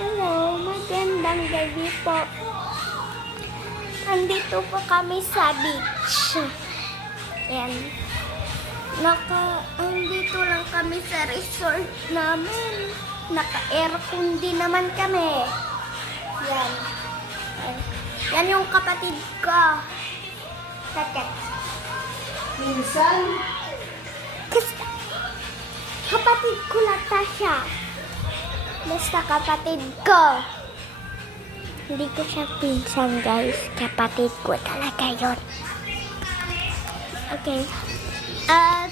Hello, magandang gabi po. Andito po kami sa beach. Yan. Andito lang kami sa resort namin. Naka-aircon din naman kami. Yan. Yan yung kapatid ko. Takat. Minsan, Kasi kapatid ko lang siya. Basta kapatid ko. Hindi ko siya pinsan, guys. Kapatid ko talaga yun. Okay. At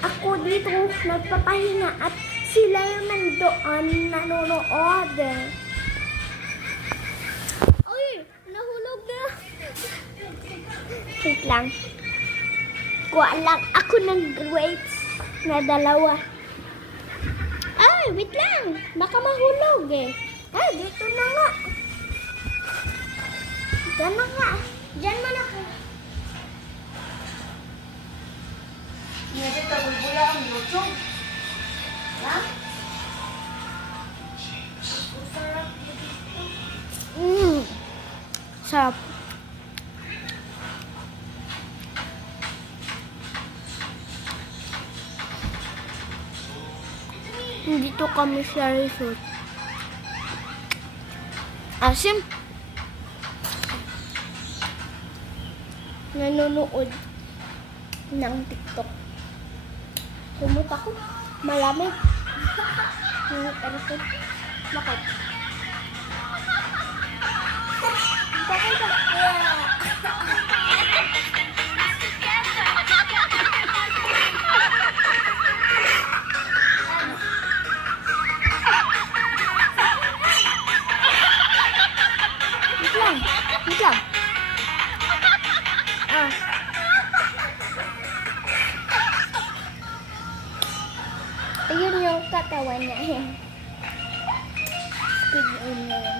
ako dito nagpapahinga at sila naman doon nanonood. Uy! Nahulog na! Wait lang. Kuha lang ako ng grapes na 2. Ay, wait lang. Baka mahulog eh. Ay, dito na nga. Diyan na nga. Diyan mo na ka. hindi ka bulbula ang YouTube. Ha? Sarap. Dito kami sa resort. Asim. Nanonood ng TikTok. Sumut ako. Malamig. Bakit? Bakit? Wait lang. Ayun yung katawan niya. Squid on niya yun.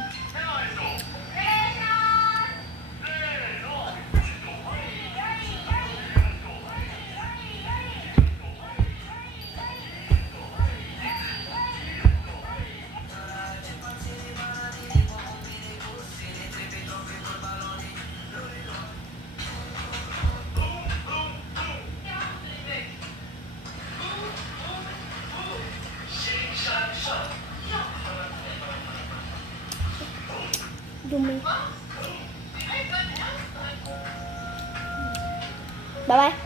Dumi. Bye-bye.